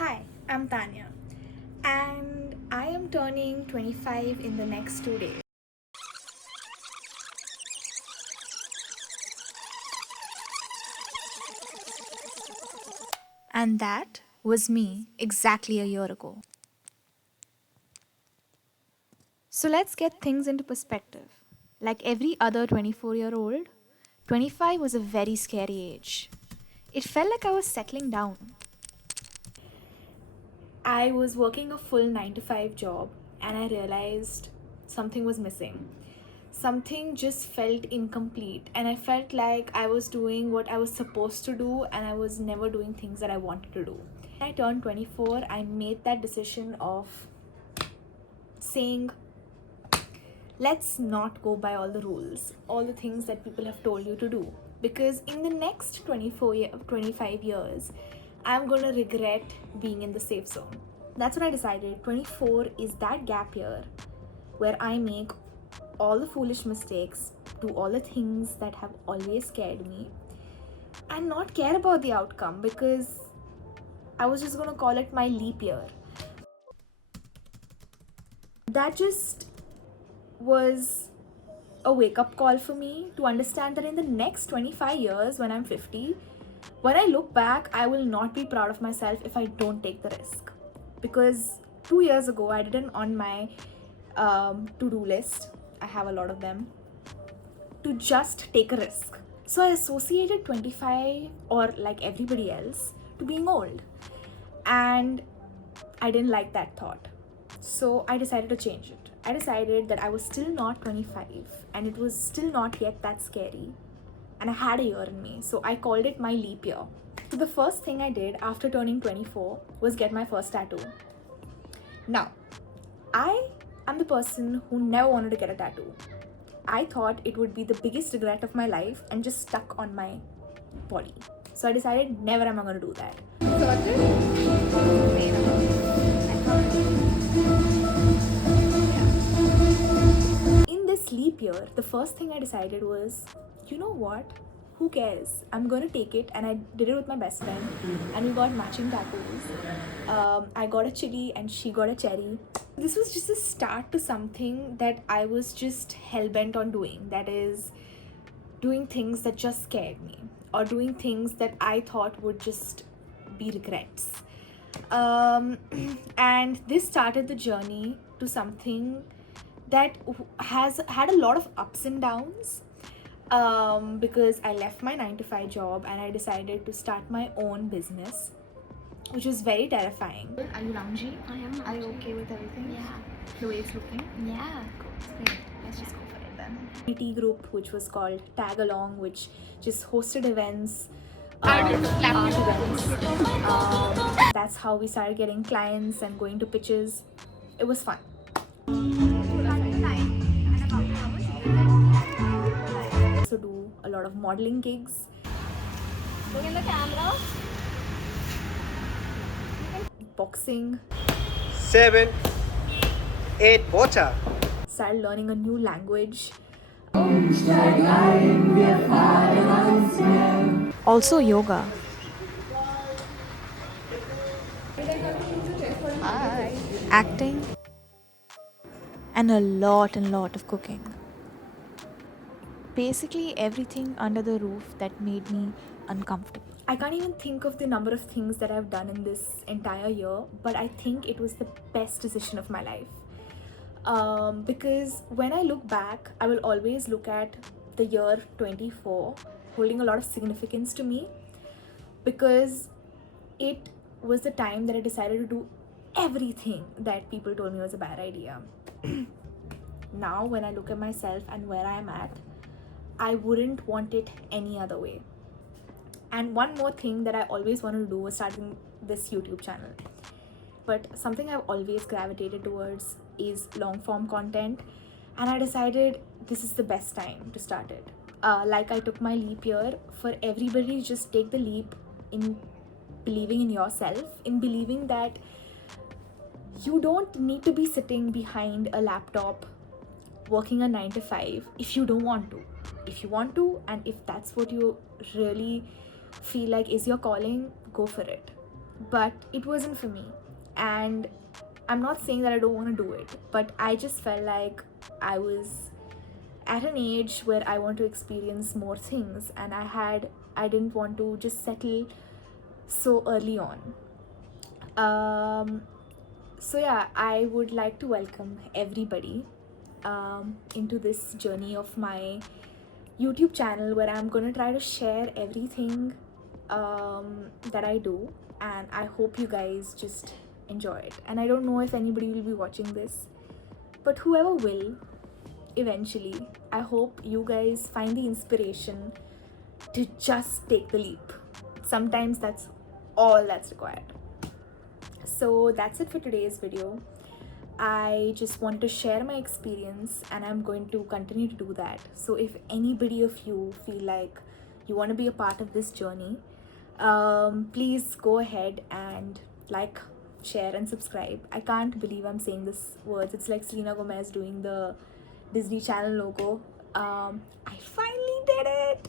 Hi, I'm Tanya, and I am turning 25 in the next 2 days. And that was me exactly a year ago. So let's get things into perspective. Like every other 24-year-old, 25 was a very scary age. It felt like I was settling down. I was working a full 9 to 5 job and I realized something was missing. Something just felt incomplete, and I felt like I was doing what I was supposed to do and I was never doing things that I wanted to do. When I turned 24, I made that decision of saying, let's not go by all the rules, all the things that people have told you to do. Because in the next 25 years, I'm going to regret being in the safe zone. That's what I decided. 24 is that gap year where I make all the foolish mistakes, do all the things that have always scared me, and not care about the outcome because I was just going to call it my leap year. That just was a wake up call for me to understand that in the next 25 years, when I'm 50, when I look back, I will not be proud of myself if I don't take the risk. Because 2 years ago, I didn't on my to do list, I have a lot of them, to just take a risk. So I associated 25, or like everybody else, to being old. And I didn't like that thought. So I decided to change it. I decided that I was still not 25 and it was still not yet that scary. And I had a year in me. So I called it my leap year. So the first thing I did after turning 24 was get my first tattoo. Now, I am the person who never wanted to get a tattoo. I thought it would be the biggest regret of my life and just stuck on my body. So I decided never am I going to do that. In this leap year, the first thing I decided was, you know what? Who cares? I'm going to take it. And I did it with my best friend and we got matching tattoos. I got a chili and she got a cherry. This was just a start to something that I was just hell-bent on doing. That is, doing things that just scared me or doing things that I thought would just be regrets. And this started the journey to something that has had a lot of ups and downs, because I left my 9 to 5 job and I decided to start my own business, which was very terrifying. Are you loungy? I am. Are you okay with everything? Yeah. The way it's looking? Yeah. Great. Let's just go for it then. PT group, which was called Tag Along, which just hosted events, art events. That's how we started getting clients and going to pitches. It was fun. Also do a lot of modeling gigs. Look in the camera. Boxing. 7, 8, water. Started learning a new language. Also yoga. Hi. Acting. And a lot of cooking. Basically everything under the roof that made me uncomfortable. I can't even think of the number of things that I've done in this entire year, but I think it was the best decision of my life. Because when I look back, I will always look at the year 24 holding a lot of significance to me, because it was the time that I decided to do everything that people told me was a bad idea. Now, when I look at myself and where I am at, I wouldn't want it any other way. And one more thing that I always wanted to do was starting this YouTube channel. But something I've always gravitated towards is long form content. And I decided this is the best time to start it. Like I took my leap year, for everybody just take the leap in believing in yourself, in believing that you don't need to be sitting behind a laptop working a 9 to 5 if you don't want to. If you want to, and if that's what you really feel like is your calling, go for it. but it wasn't for me. And I'm not saying that I don't want to do it, but I just felt like I was at an age where I want to experience more things, and I didn't want to just settle so early on. Um, so yeah, I would like to welcome everybody into this journey of my YouTube channel, where I'm gonna try to share everything that I do, and I hope you guys just enjoy it. And I don't know if anybody will be watching this, but whoever will, eventually, I hope you guys find the inspiration to just take the leap. Sometimes that's all that's required. So that's it for today's video. I just want to share my experience, and I'm going to continue to do that. So if anybody of you feel like you want to be a part of this journey, please go ahead and like, share, and subscribe. I can't believe I'm saying this words. It's like Selena Gomez doing the Disney Channel logo. I finally did it.